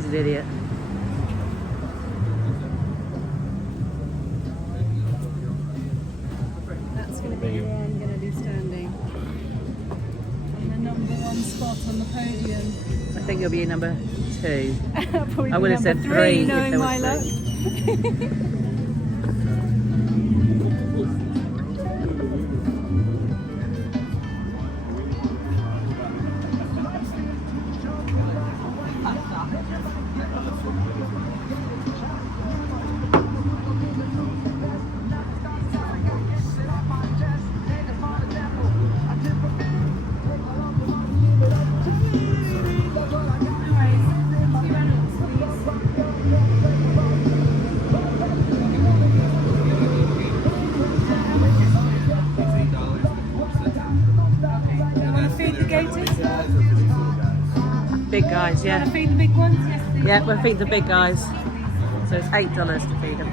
He's an idiot. That's going to be where I'm going to be standing. On the number 1 spot on the podium. I think you'll be number 2. Probably I would have said 3 knowing if there my luck. was 3. Big guys, yeah. Want to feed the big ones? Yes, please. Yeah, we'll feed the big guys. So it's $8 to feed them.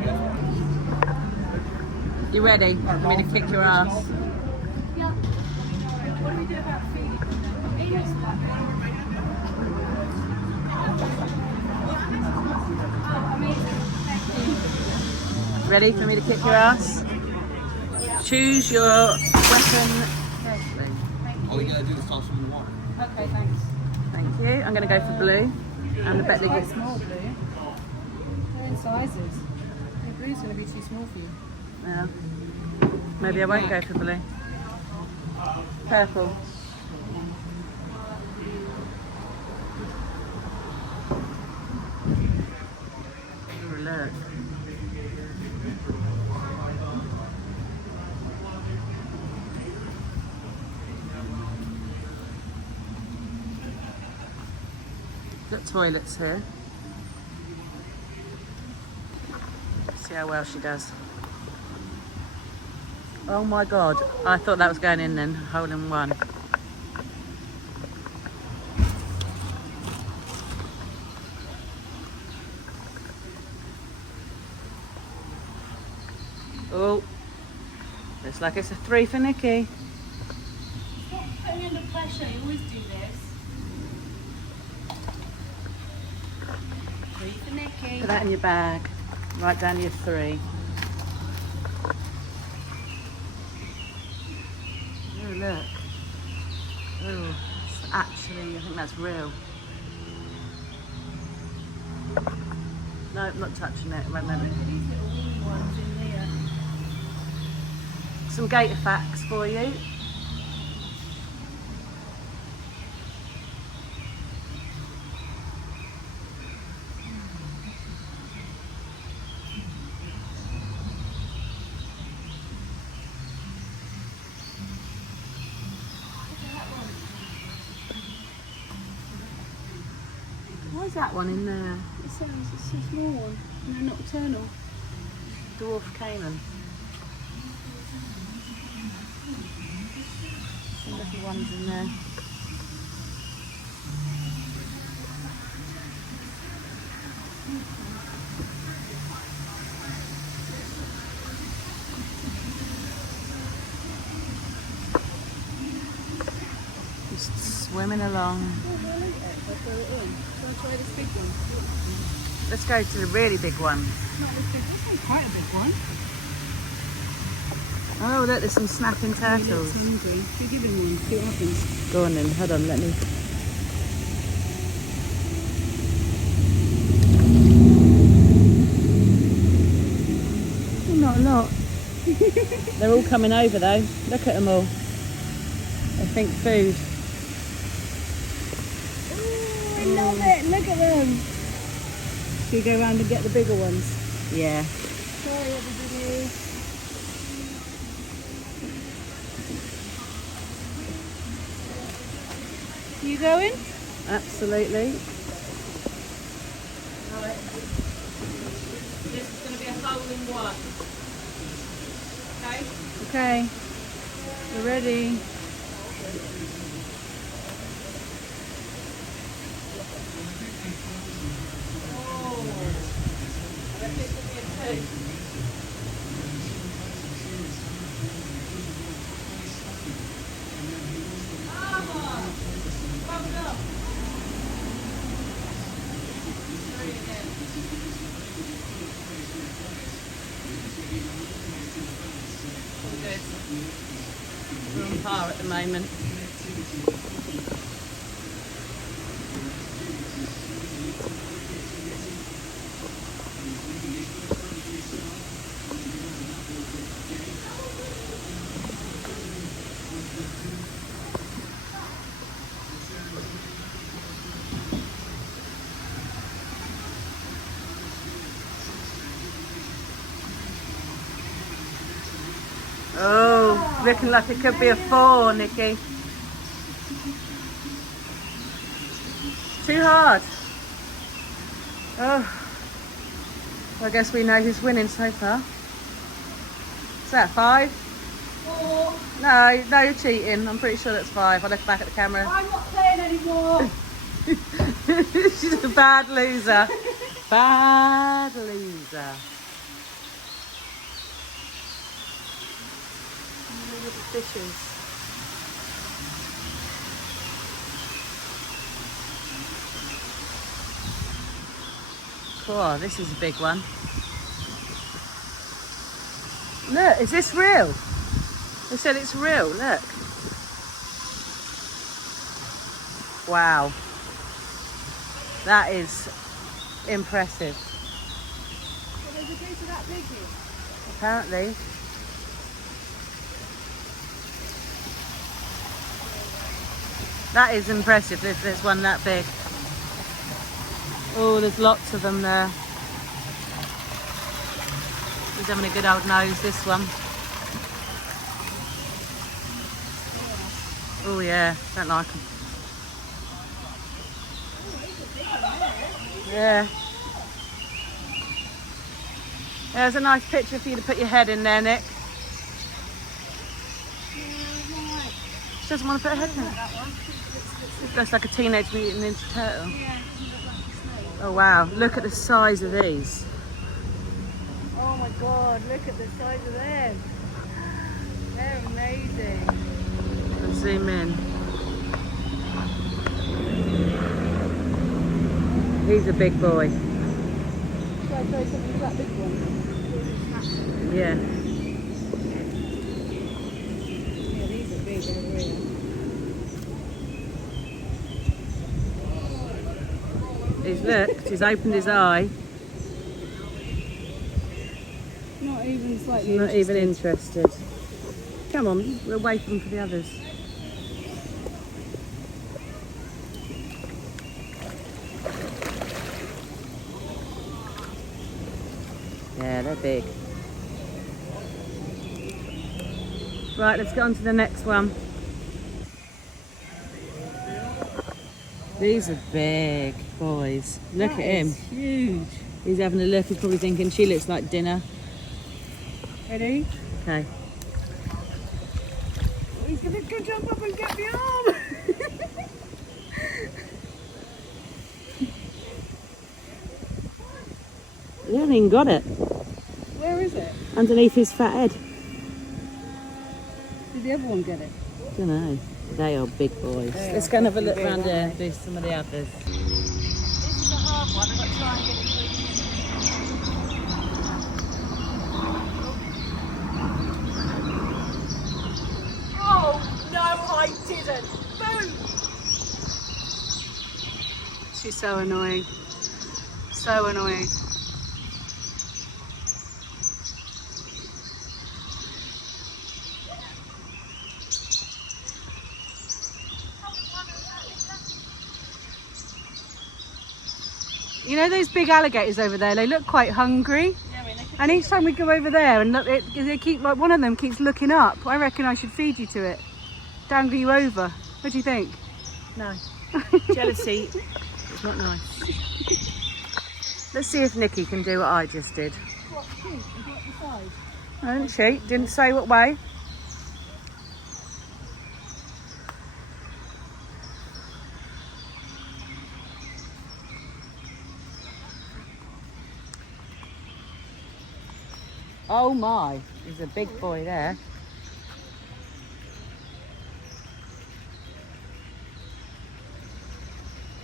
You ready for me to kick your ass? Yeah. What do we do about feeding? Oh, amazing. Thank you. Ready for me to kick your ass? Choose your weapon carefully. All you gotta do is toss them in the water. Okay, thanks. Thank you. I'm going to go for blue. And the bet they Quite get. small, blue. They're in sizes. I think blue's going to be too small for you. Yeah. Maybe I won't go for blue. Purple. Oh, look. Got toilets here. See how well she does. Oh my god, I thought that was going in then, hole in one. Oh, looks like it's a 3 for Nikki. Stop putting under pressure, you always do this. 3 for Nikki. Put that in your bag. Write down your 3. Oh look. Oh, it's actually, I think that's real. No, I'm not touching it. Wait a minute. Look at these little weeny ones in here. Some gator facts for you. Why is that one in there? It says it's a small one. No, nocturnal. Dwarf Cayman. Some little ones in there. Just swimming along. Oh, I like it. I'll throw it in. Shall I try this big one? Let's go to the really big one. Not this big. This one's quite a big one. Oh look, there's some snapping He looks turtles. hungry. Should we give him one? See what happens. Go on then, hold on, let me. Oh, not a lot. They're all coming over though. Look at them all. They think food. I love it. Look at them. Should we go around and get the bigger ones? Yeah. Sorry, everybody. You going? Absolutely. This is going to be a hole in one. Okay? Okay. We're ready. We're on par at the moment. Oh, looking like it could be a 4, Nikki. Too hard. Oh, well, I guess we know who's winning so far. Is that 5? 4. No, you're cheating. I'm pretty sure that's 5. I look back at the camera. I'm not playing anymore. She's a bad loser. Bad loser. Look at the fishes. Cool, this is a big one. Look, is this real? They said it's real, look. Wow. That is impressive. Well, there's a gator that big here. Apparently. That is impressive if there's one that big. Oh, there's lots of them there. He's having a good old nose, this one. Oh yeah, don't like him. Yeah. There's a nice picture for you to put your head in there, Nick. She doesn't want to put her head in there. Looks like a Teenage Mutant Ninja Turtle. Oh wow, look at the size of these. Oh my god, look at the size of them. They're amazing. I'll zoom in. He's a big boy. Should I throw something to that big one? Yeah. Yeah, these are big, they're real. He's looked, he's opened his eye. Not even slightly Not even interested. Come on, we'll wait for them for the others. Yeah, they're big. Right, let's get on to the next one. These are big boys. Look at him. Huge. He's having a look. He's probably thinking she looks like dinner. Ready? Okay. He's gonna go jump up and get the arm. He hasn't even got it. Where is it? Underneath his fat head. Did the other one get it? Don't know. They are big boys. They Let's are go and have a look big, around aren't here. they? Do some of the others. This is the hard one. I've got to try and get it through. Oh no, I didn't. Boom! She's so annoying. So annoying. You know those big alligators over there? They look quite hungry. Yeah, I mean, And each time we go over there and look, they keep like one of them keeps looking up. I reckon I should feed you to it, dangle you over. What do you think? no. Jealousy is not nice. Let's see if Nikki can do what I just did. What? Is that the size? Didn't she? Didn't say what way. Oh my, there's a big boy there.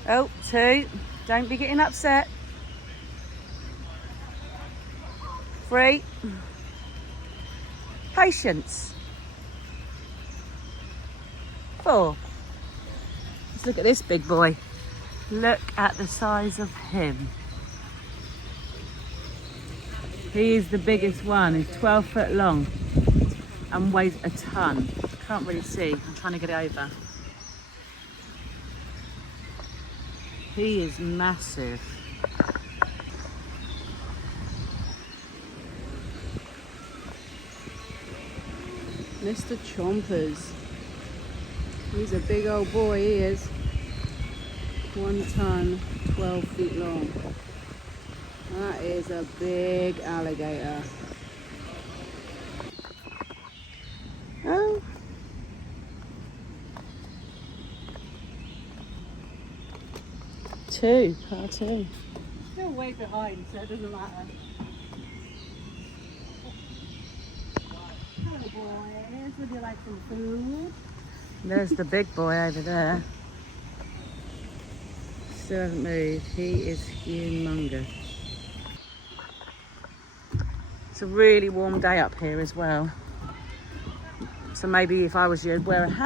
Oh, 2. Don't be getting upset. 3. Patience. for? Let's look at this big boy. Look at the size of him. He is the biggest one. He's 12 foot long and weighs a ton. Can't really see. I'm trying to get it over. He is massive. Mr. Chompers. He's a big old boy, he is. 1 ton, 12 feet long. That is a big alligator. Oh. Par two. Still way behind, so it doesn't matter. Hello, boys. Would you like some food? There's the big boy over there. Still hasn't moved. He is humongous. It's a really warm day up here as well. So maybe if I was you, I'd wear a hat.